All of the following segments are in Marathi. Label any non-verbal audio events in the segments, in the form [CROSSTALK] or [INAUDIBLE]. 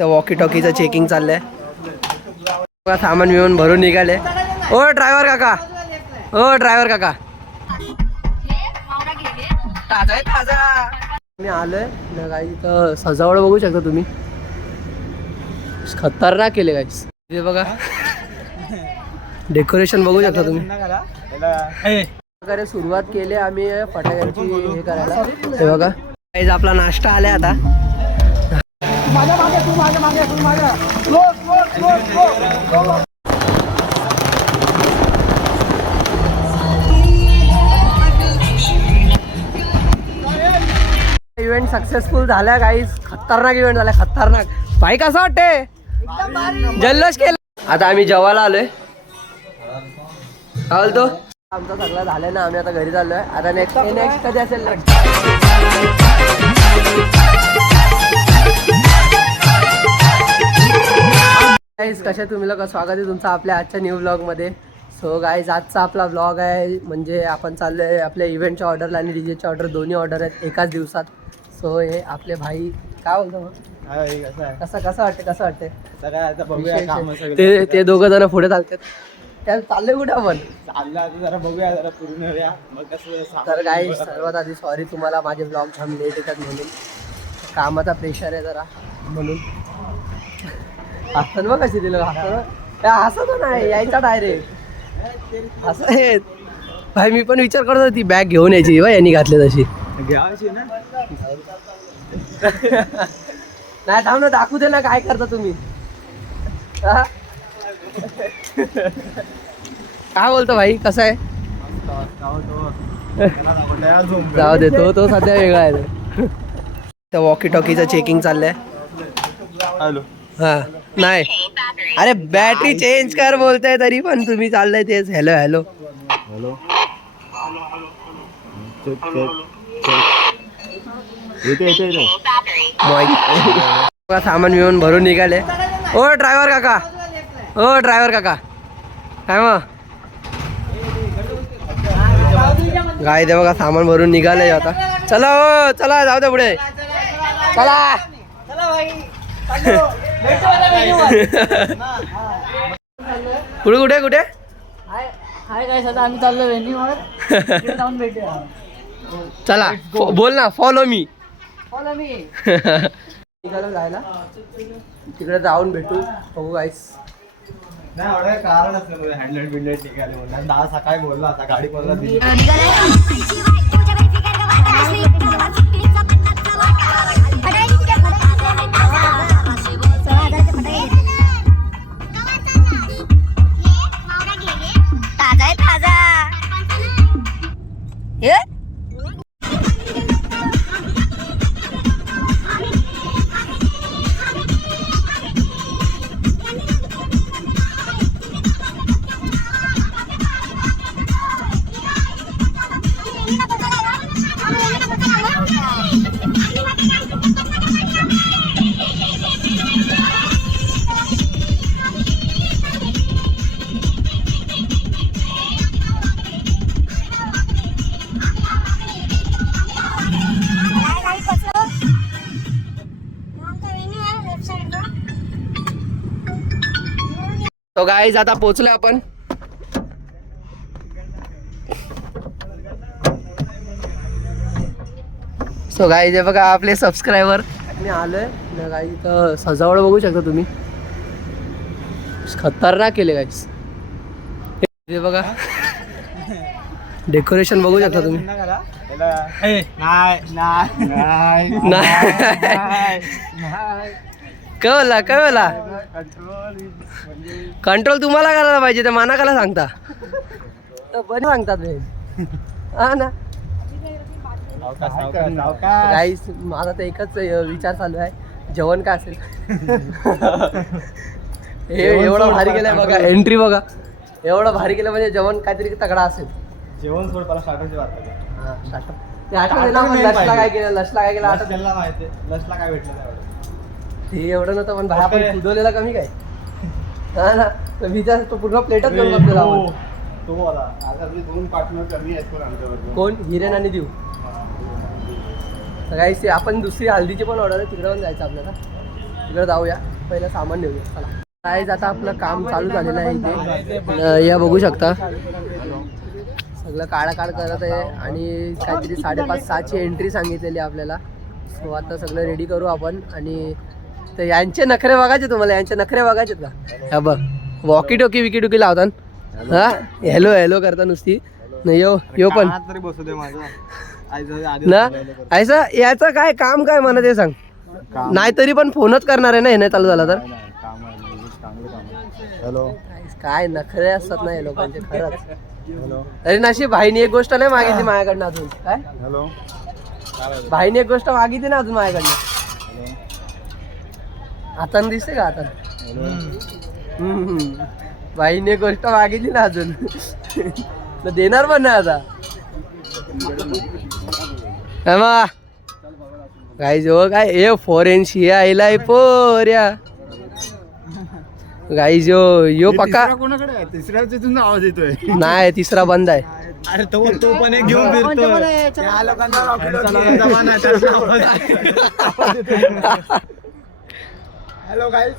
त्या वॉकी टॉकीचं चेकिंग चाललंय. बघा, सामान मिळून भरून निघाले. ओ ड्रायव्हर काका. ओ ड्रायव्हर काका. ताजा आहे ताजा. मी आलोय. ना काही इथं सजावट बघू शकता तुम्ही. खतरनाक केले काही हे बघा. डेकोरेशन बघू शकता तुम्ही. प्रकारे सुरुवात केली आम्ही फटाक्यांची हे करायला. हे बघा. आपला नाश्ता आलाय आता. इव्हेंट सक्सेसफुल झाल्या काहीच खतरनाक इव्हेंट झाला खतरनाक. भाई कसं वाटते जल्लोष केला. आता आम्ही जेवायला आलोय. काय तो? आमचं सगळं झालं ना आम्ही आता घरी चाललोय. आता नेक्स्ट नेक्स्ट कधी असेल? गाईज कशा तुम्ही लोक? स्वागत आहे तुमचं आपल्या आजच्या न्यू ब्लॉगमध्ये सो गाईज आजचा आपला ब्लॉग आहे म्हणजे आपण चाललो आहे आपल्या इव्हेंटच्या ऑर्डरला आणि डीजेच्या ऑर्डर दोन्ही ऑर्डर आहेत एकाच दिवसात. सो हे आपले भाई काय बोलतो मग? कसं कसं वाटते कसं वाटते ते ते दोघं जण पुढे चालतात. त्या चालले कुठे आपण? जरा बघूया जरा पूर्ण या मग कसं तर काही सर्वात आधी सॉरी तुम्हाला माझे ब्लॉग थांब लेट येतात म्हणून. कामाचा प्रेशर आहे जरा म्हणून. हसत बघ कशी दिलं हसत हसत नाही यायचा डायरेक्ट असं आहे भाई मी पण विचार करत होती बॅग घेऊन यायची बा यांनी घातली तशी. घ्यायची ना. नाही थांब ना दाखवू दे ना काय करता तुम्ही. हा? काय बोलतो भाई कसं आहे? जाऊ दे तो तो सध्या वेगळा आहे. त्या वॉकी टॉकीचं चेकिंग चाललंय. हॅलो. हा नाही अरे बॅटरी चेंज कर बोलताय तरी पण तुम्ही चाललंय तेच हॅलो हॅलो हॅलो सामान बिमान भरून निघाले ओ ड्रायव्हर काका ओ ड्रायव्हर काका काय मग गाय दे बघा सामान भरून निघाले आता चला ओ चला जाऊ दे पुढे चला [LAUGHS] कुठे कुठे? हाय काय सध्या आम्ही चाललो वेन्यूवर जाऊन भेटूया. चला बोल ना फॉलो मी बोला मी निघालो जायला. तिकडे जाऊन भेटू बघू गाईस नाही कारण असलं हँडलेट बिंडलेट निघाले म्हणून दहा सकाळी बोलला आता गाडी बोलला तो गाईज आता पोचलोय आपण. सो गाईज हे बघा आपले सबस्क्रायबर मी आलोय. ना गाई इथं सजावट बघू शकता तुम्ही. खतरनाक केले गाईज हे बघा. डेकोरेशन बघू शकता तुम्ही. नाही. काय बोला कंट्रोल तुम्हाला करायला पाहिजे ते मानाकाला सांगता. बरं सांगतात हे. ना. गाईस माझा तर एकच विचार चालू आहे. जेवण काय असेल? हे एवढं भारी केलंय बघा एंट्री बघा. एवढं भारी केलं म्हणजे जेवण काहीतरी तगडा असेल. जेवण सोड मला स्टार्टरची. हा, लसला काय केलं लसला काय केलं. लसला काय भेटलं. हे एवढं नव्हतं पण भाई आपण. कुदवलेला कमी काय? हा ना. तर विचार तो पूर्ण प्लेटच करून बसलेला हो. आपण तो बोला आता आपले दोन पार्टनर कमी आहेत पण आमच्याबरोबर. कोण? हिरेन आणि देऊ काही आपण दुसरी हल्दीची पण ऑर्डर आहे. तिकडे पण जायचं आपल्याला. तिकडे जाऊया. पहिलं सामान नेऊया चला. गाईज आता आपलं काम चालू झालेलं आहे इथे. या बघू शकता. सगळं काळा काळ करत आहे आणि काहीतरी साडेपाच सहाची एंट्री सांगितलेली आहे आपल्याला. सो आता सगळं रेडी करू आपण आणि तर यांचे नखरे बघायचे तुम्हाला यांचे नखरे बघायचे का? हा बघ. वॉकी टोकी विकी टोकी लावतात हा? हॅलो हॅलो करता नुसती. नाही यो यो पण. तरी ना? ऐसा याचं काय काम काय मला ते सांग. नाहीतरी पण फोनच करणार आहे ना हे नाही चालू झाला तर? हॅलो काय नखरे असतात ना हे लोकांचे खरंच. अरे नशीब भाईने एक गोष्ट नाही मागितली माझ्याकडनं अजून. काय? हॅलो भाईने एक गोष्ट मागितली ना अजून माझ्याकडनं. आता दिसते का. भाईने एक गोष्ट मागितली ना अजून. तर देणार पण नाही आता. काय जो काय ए फॉरेन्शिया आईलाय पोऱ्या गाई जो यो. पक्का. कोणाकडे आहे? तिसऱ्या आवाज येतोय. नाही तिसरा बंद आहे. अरे तो तो पण एक घेऊन फिरतोय. त्या लोकांचा हॅलो गाईस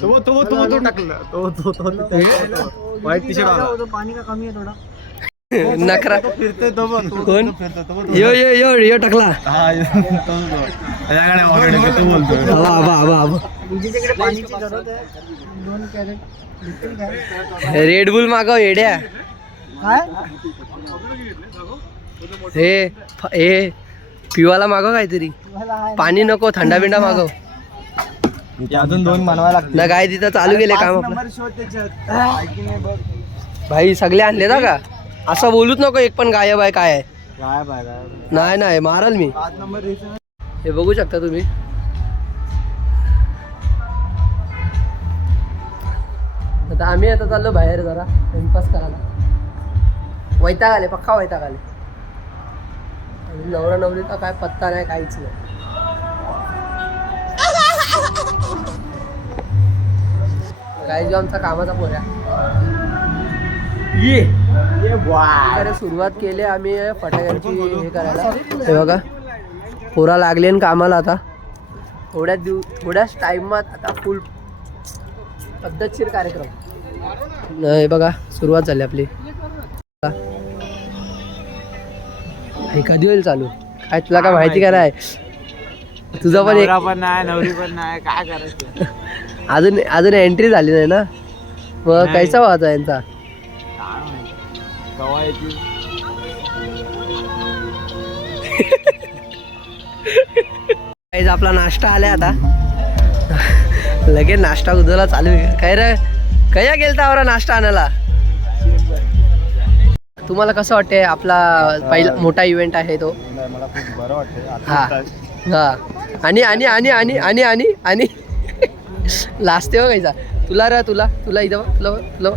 तो तो तो तो टाकला। तो तो तो व्हाईट पाणी का कमी आहे थोडा। नखरा। फिरतोय तो कोण? यो यो यो यो टाकला। हा तो तो. त्याच्याकडे ऑर्डर आहे, जरूरत दोन कॅरेट रेड बुल मागव येड्या हे हे पिवाला मागव काहीतरी। पाणी नको थंडा बिंडा मागव अजून दोन बनवायला लागतील. काय तिथं चालू केले काम आपलं. भाई सगळे आणले ना का? असं बोलूच नको एक पण गायब आहे काय आहे. नाही नाही मारल मी. पाच नंबर हे बघू शकता तुम्ही. आता आम्ही आता चाललो बाहेर जरा टाइमपास करायला. वैताग आले पक्का वैताग आले. आणि नवरा नवरीचा काय पत्ता नाही काहीच नाही. काय जो आमचा कामाचा पोऱ्या ये. अरे सुरुवात केली आम्ही फटाक्यांची हे करायला. हे बघा पोरा लागले न कामाला आता. थोड्याच दिव थोड्याच टाइमात आता फुल पद्धतशीर कार्यक्रम. हे बघा सुरुवात झाली आपली. हे कधी होईल चालू. काय तुला काय माहिती काय तुझा पण पण नाही नवरी पण नाही काय करायचं? [LAUGHS] अजून अजून एंट्री झाली नाही ना? मग नाही. कैसा व्हायचा यांचा? कवा येतील गाईज आपला नाश्ता आलाय आता. लगेच नाश्ता उद्याला चालू आहे. काय रे? कया गेलता आवरा नाश्ता आणायला? तुम्हाला कसं वाटते आपला पहिला मोठा इव्हेंट आहे तो? मला खूप बरं वाटतंय. हा. हा. आणि आणि आणि आणि आणि आणि आणि? लास्ट हो कायचा तुला रे तुला तुला इथं तुला तुला.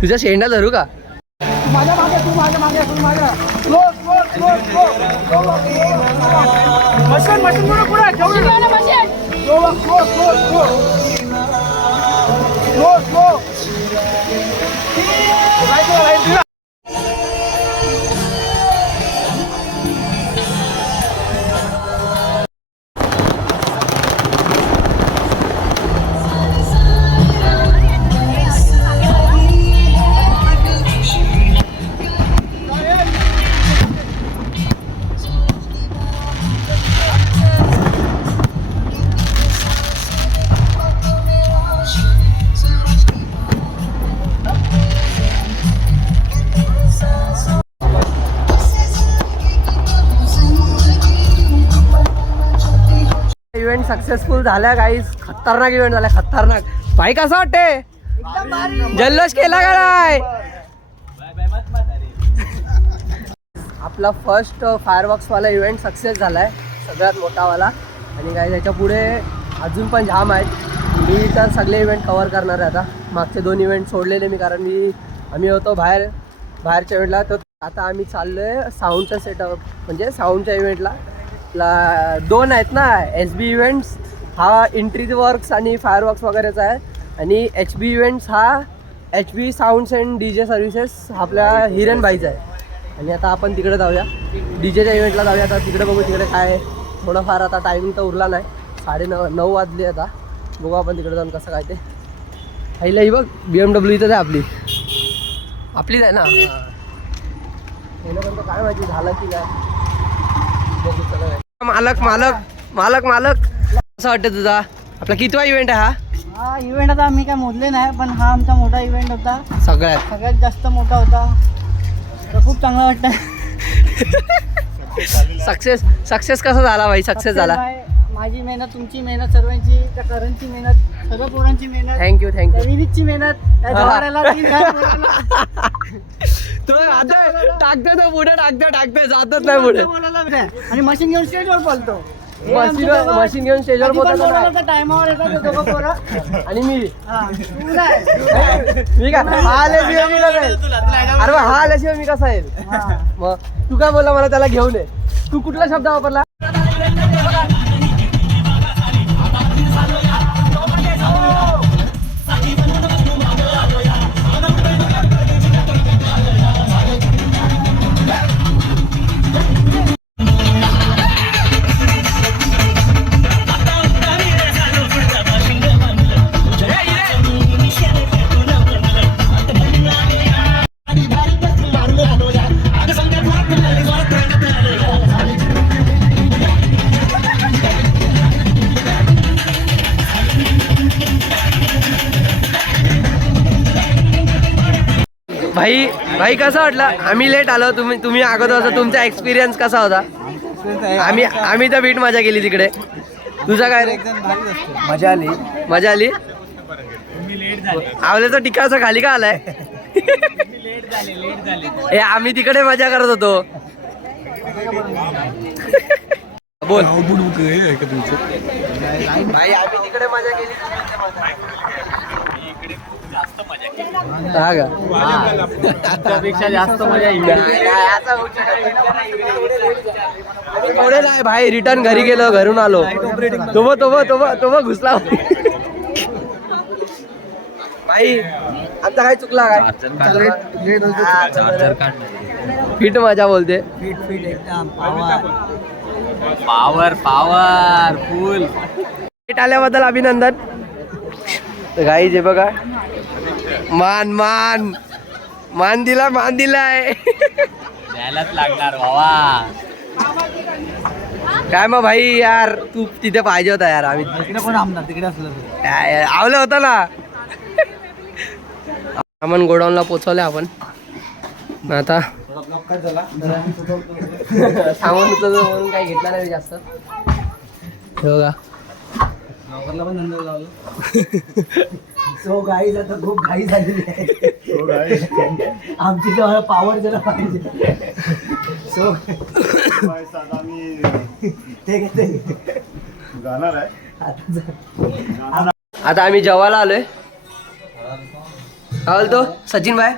तुझ्या शेंडा धरू का? माझ्या मागे तू माझ्या मागे तू माझ्या. Slow slow slow slow machine machine पुढे पुढे ठेवून slow slow slow slow slow slow event successful झाल्या गाईज खतरनाक इव्हेंट झाला खतरनाक. भाई कसं वाटते जल्लोष केला का नाही? आपला फर्स्ट फायरवर्क्सवाला इव्हेंट सक्सेस झाला आहे सगळ्यात मोठावाला. आणि काय त्याच्या पुढे अजून पण जाम आहेत. मी तर सगळे इव्हेंट कवर करणार आहे आता. मागचे दोन इव्हेंट सोडलेले मी कारण मी आम्ही होतो बाहेर बाहेरच्या इव्हेंटला तर आता आम्ही चाललो आहे साऊंडचा सेटअप म्हणजे साऊंडच्या इव्हेंटला ला दोन आहेत ना एस बी इव्हेंट्स हा इंट्री वर्क्स आणि फायरवर्क्स वगैरेचा आहे. आणि एच बी इव्हेंट्स हा H B sounds and D J services आपल्या हिरन बाईचा आहे. आणि आता आपण तिकडे जाऊया. डी जेच्या इव्हेंटला जाऊया. आता तिकडे बघू तिकडे काय थोडंफार आता टायमिंग तर उरला नाही. साडे नऊ नऊ वाजले आता. बघू आपण तिकडे जाऊन कसं काय ते. आईला ही बघ बी एम डब्ल्यू इथंच आहे आपली. आपलीच आहे ना? हा. हे काय माहिती झालं की काय काय. मालक मालक मालक मालक. कसं वाटतं तुझा? आपला कितवा इव्हेंट आहे हा? हा इव्हेंट आता आम्ही काय मोजले नाही पण हा आमचा मोठा इव्हेंट होता. सगळ्यात. सगळ्यात जास्त मोठा होता. तर खूप चांगला वाटतं सक्सेस सक्सेस कसा झाला भाई? सक्सेस झाला. माझी मेहनत तुमची मेहनत सर्वांची त्या करणची मेहनत सर्व पोरांची मेहनत थँक्यू त्या थँक्यू विनीतची मेहनत त्या तुला [LAUGHS] आता टाकतं ना पुढे टाकतं टाकतं जातच नाही पुढे. आणि मशीन घेऊन स्टेजवर बोलतो. मशीन मशीन घेऊन स्टेजवर बोलतो टायमावर येतात ते दोघं पोरं. आणि मी. हा. तू नाही. मी काय? हा आल्याशिवाय मी कसा येईल अरे हा आल्याशिवाय मी कसा येईल? हा. मग तू काय बोलला मला त्याला घेऊन ये. तू कुठला शब्द वापरला? भाई कसा वाटला? आम्ही लेट आलो. तुम्ही तुम्ही अगोदर होता तुमचा एक्सपिरियन्स कसा होता? आम्ही आम्ही तर बीट मजा केली तिकडे. तुझा काय रे? मजा आली. मजा आली? आवल्याचा असा खाली का आलाय? ए आम्ही तिकडे मजा करत होतो. बोल. भाई आम्ही तिकडे मजा केली. हा का? त्यापेक्षा जास्त मजा नाही भाई रिटर्न घरी गेलो घरून आलो. तो तो तो घुसला. भाई आमचा काय चुकला काय. फिट मजा बोलते. पावर पावर फुल फिट आल्याबद्दल अभिनंदन. गाई जे बघा. मान मान. मान दिला मान दिलाय. द्यायलाच लागणार भावा. काय मग भाई यार तू तिथे पाहिजे होता यार आम्ही. तिकडे कोण आमदार? तिकडे असलं काय, आवलं होतं ना. सामान गोडाऊनला पोचवले आपण. आता सामान उचललं म्हणून काही घेतला नाही जास्त. हे बघा. [LAUGHS] सो गाई आता खूप घाई झालेली आहे. आमची जवळ पावर जरा पाहिजे. सो ठीक आहे ठीक आहे. आता जा. आता आम्ही जेवायला आलोय. काय बोलतो? सचिन भाई?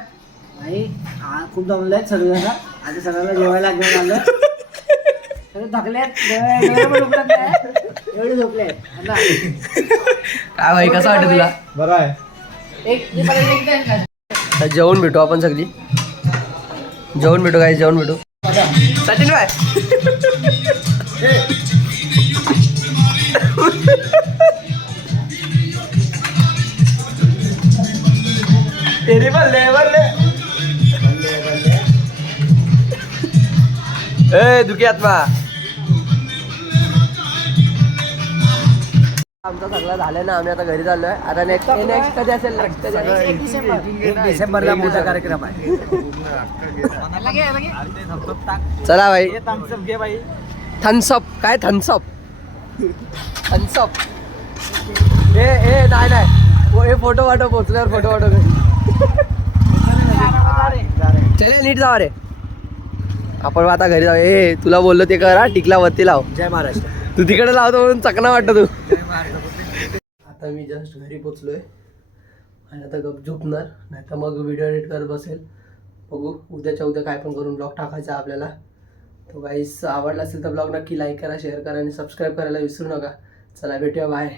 हा खूप दमले आहेत सर्वजण आता सगळ्यांना जेवायला घेऊन आलं सगळे थकलेत. पण नाही. एवढे झोपले काय भाई कसं वाटतं तुला? बरं आहे. जेवण भेटू आपण सगळी. जेवण भेटू काय जेवण भेटू. सचिन भाई. तेरी बल्ले बल्ले. ए दुखी आत्मा. आमचा सगळं झालं ना आम्ही आता घरी चाललोय. आता नेक्स्ट नेक्स्ट कधी असेल नेक्स्ट कधी डिसेंबरला मोठा कार्यक्रम आहे. चला भाई हे thumbs up घे बाई. थन्सअप काय थन्सअप थन्सअप ए ए नाही नाही. वो- हे फोटो वाटो पोचल्यावर फोटो वाटो चले नीट जावा रे. आपण आता घरी जाऊ. ए तुला बोललो ते कर हा टिकला वरती लाव. जय महाराष्ट्र. तू तिकडे लावतो म्हणून चकना वाटत तू. आता मी जस्ट घरी पोचलोय. आणि आता गप झोपणार. नाही तर मग व्हिडिओ एडिट करत बसेल. बघू उद्याच्या उद्या काय पण करून ब्लॉग टाकायचा आपल्याला. तो गाईस आवडला असेल तर ब्लॉग नक्की लाईक करा शेअर करा आणि सबस्क्राईब करायला विसरू नका. चला भेटूया बाय